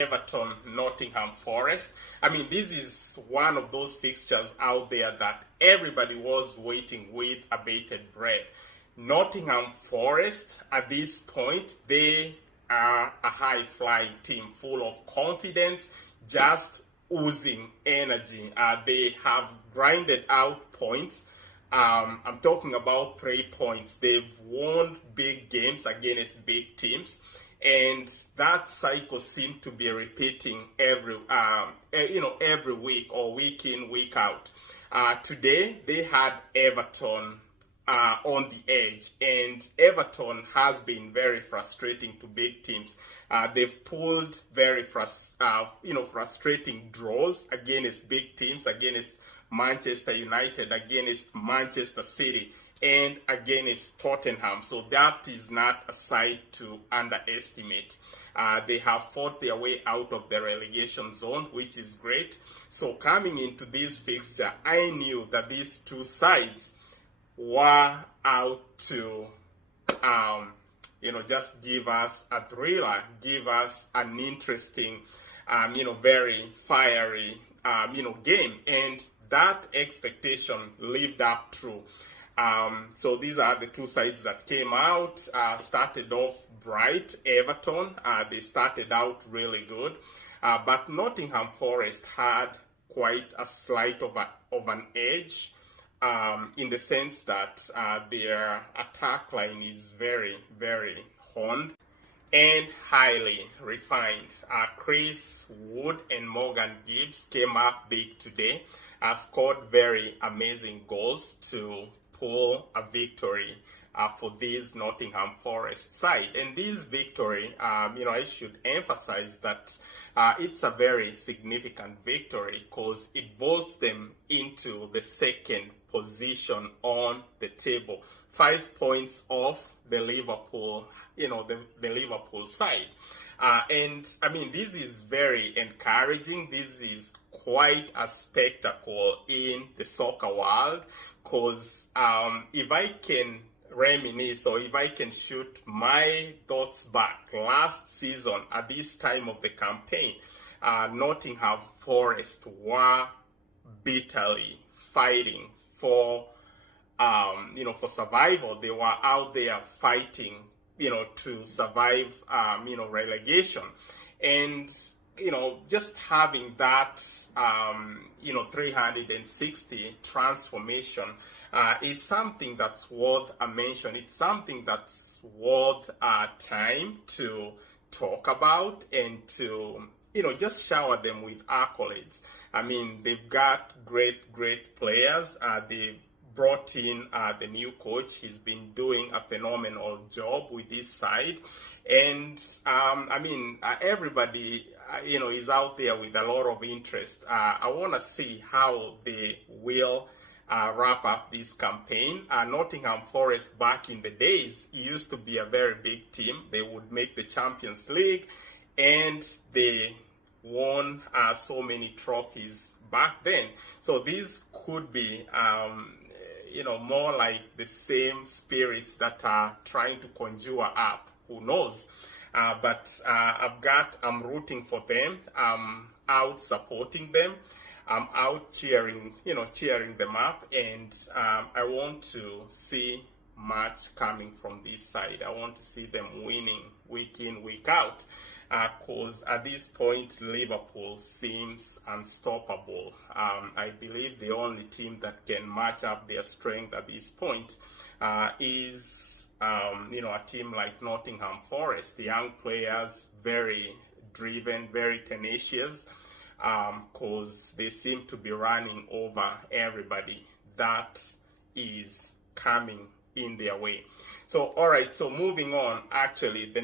Everton, Nottingham Forest. I mean, this is one of those fixtures out there that everybody was waiting with a bated breath. Nottingham Forest, at this point, they are a high-flying team full of confidence, just oozing energy. They have grinded out points. I'm talking about 3 points. They've won big games against big teams. And that cycle seems to be repeating every week or week in, week out. Today they had Everton on the edge, and Everton has been very frustrating to big teams. They've pulled very frustrating draws against big teams, against Manchester United, against Manchester City, and against Tottenham. So that is not a side to underestimate. They have fought their way out of the relegation zone, which is great. So coming into this fixture, I knew that these two sides were out to just give us a thriller, give us an interesting very fiery game, and that expectation lived up true. So these are the two sides that came out, started off bright. Everton, they started out really good, but Nottingham Forest had quite a slight of an edge, in the sense that their attack line is very, very honed and highly refined. Chris Wood and Morgan Gibbs came up big today, scored very amazing goals to pull a victory for this Nottingham Forest side. And this victory, I should emphasize that it's a very significant victory because it vaults them into the second position on the table, 5 points off the Liverpool, the Liverpool side. And I mean, this is very encouraging. This is quite a spectacle in the soccer world, because if I can reminisce, or if I can shoot my thoughts back, last season at this time of the campaign, Nottingham Forest were bitterly fighting for for survival. They were out there fighting to survive relegation, and just having that 360 transformation is something that's worth a mention. It's something that's worth time to talk about and to just shower them with accolades. I mean, they've got great players. They brought in the new coach. He's been doing a phenomenal job with this side, and everybody is out there with a lot of interest. I want to see how they will wrap up this campaign. Nottingham Forest, back in the days, used to be a very big team. They would make the Champions League, and they won so many trophies back then. So this could be more like the same spirits that are trying to conjure up. Who knows? But I'm rooting for them. I'm out supporting them. I'm out cheering them up, and I want to see much coming from this side. I want to see them winning week in, week out, because at this point Liverpool seems unstoppable. I believe the only team that can match up their strength at this point is a team like Nottingham Forest. The young players, very driven, very tenacious, because they seem to be running over everybody that is coming in their way. So all right, so moving on, actually the